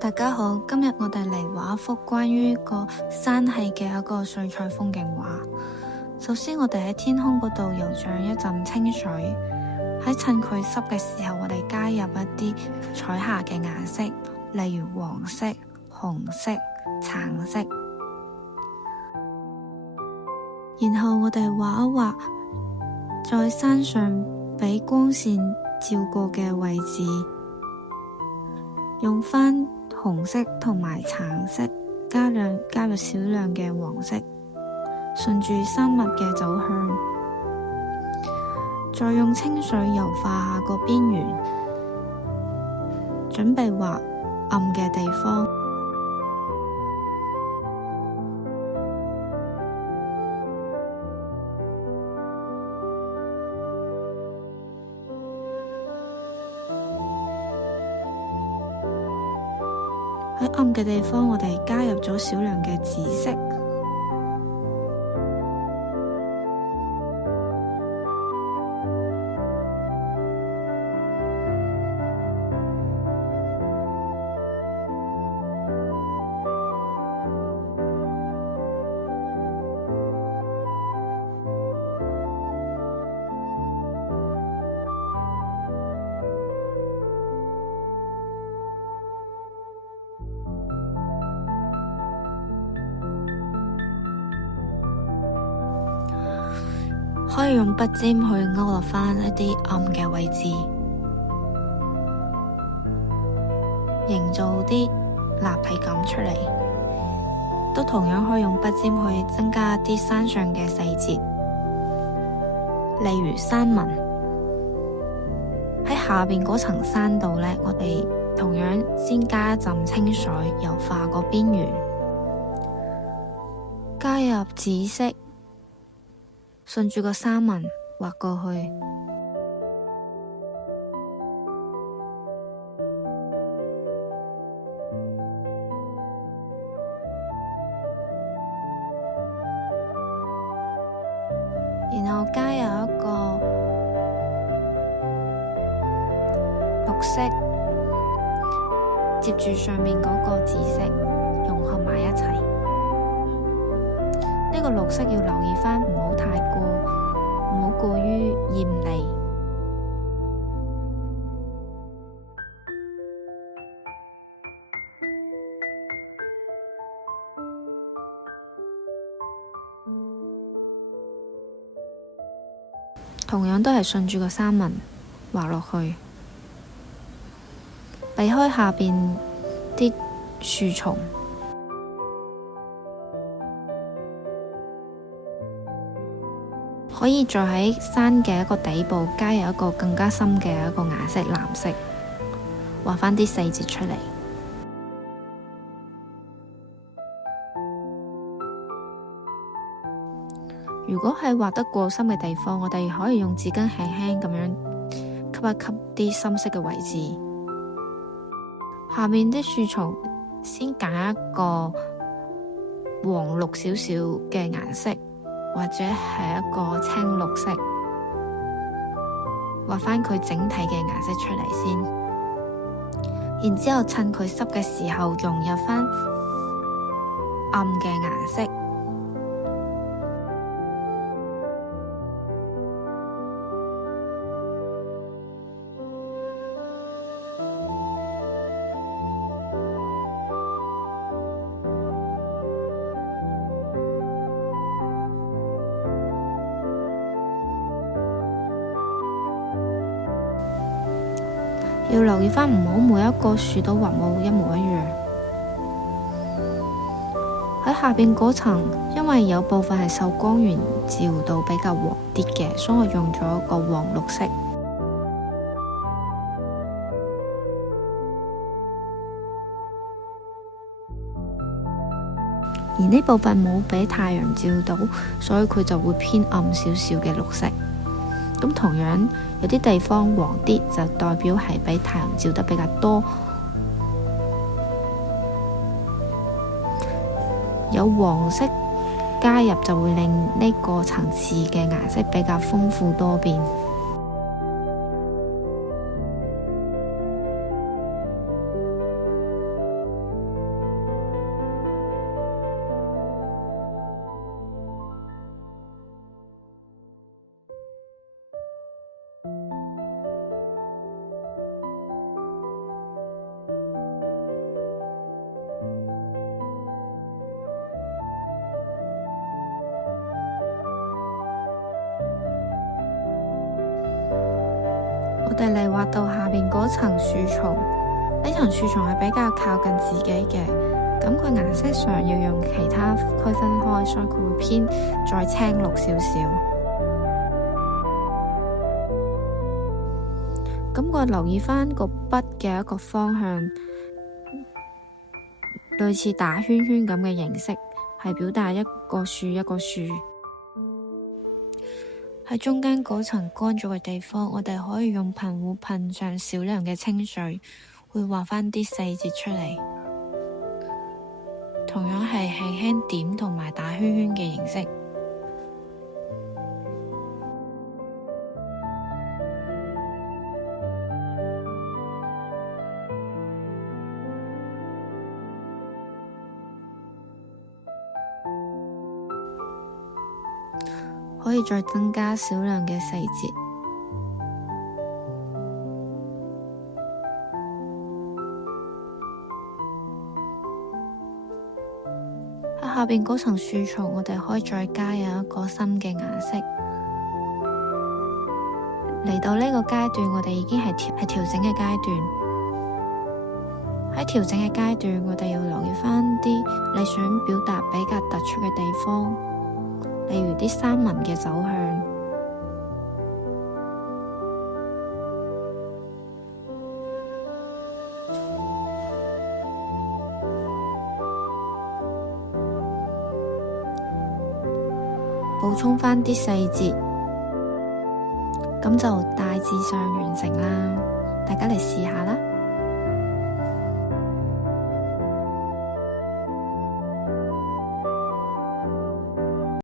大家好，今日我哋嚟畫一幅關於個山系嘅一個水彩風景畫。首先我哋喺天空嗰度游上一陣清水，喺趁佢濕嘅時候，我哋加入一啲彩霞嘅顏色，例如黃色、紅色、橙色。然後我哋畫一畫在山上俾光線照過嘅位置，用返紅色同埋橙色，加入少量嘅黃色，順住山脈嘅走向，再用清水油化下個邊緣，準備畫暗嘅地方。喺暗嘅地方，我哋加入咗少量嘅紫色。可以用筆尖去勾勒返一啲暗嘅位置，營造啲立體感出嚟。都同樣可以用筆尖去增加一啲山上嘅細節，例如山紋。喺下邊嗰層山度呢，我哋同樣先加一陣清水，油化個邊緣，加入紫色，順住個山紋畫過去，然後加入一個綠色，接住上面嗰個紫色，融合埋一齊。呢個綠色要留意返，唔好過於艷麗。同樣都係順住個山紋畫落去，避開下邊啲樹叢。可以再喺山嘅一個底部加入一個更加深嘅一個顏色，藍色，畫返啲細節出嚟。如果係畫得過深嘅地方，我哋可以用紙巾輕輕咁樣吸一吸啲深色嘅位置。下面啲樹叢先揀一個黃綠少少嘅顏色，或者係一個青綠色，畫返佢整體嘅顏色出嚟先。然之後趁佢濕嘅時候，融入返暗嘅顏色。要留意返，唔好每一個樹都畫冇一模一樣。喺下邊嗰層，因為有部分係受光源照到比較黃啲嘅，所以我用咗一個黃綠色。而呢部分冇俾太陽照到，所以佢就會偏暗少少嘅綠色。咁同樣有啲地方黃啲，就代表係俾太陽照得比較多。有黃色加入就會令呢個層次嘅顏色比較豐富多變。哋嚟畫到下邊嗰層樹叢，呢層樹叢係比較靠近自己嘅，咁佢顏色上要用其他區分開，所以佢會偏再青綠少少。咁我留意返個筆嘅一個方向，類似打圈圈咁嘅形式，係表達一個樹一個樹。喺中間嗰層乾咗嘅地方，我哋可以用噴壺噴上少量嘅清水，會畫返啲細節出嚟。同樣係輕輕點同埋打圈圈嘅形式。可以再增加少量嘅細節。喺下邊嗰層樹叢，我哋可以再加入一個新嘅顏色。嚟到呢個階段，我哋已經係調整嘅階段。喺調整嘅階段，我哋要留意返啲你想表達比較突出嘅地方。例如啲山紋嘅走向，補充返啲細節，咁就大致上完成啦。大家嚟試下啦〜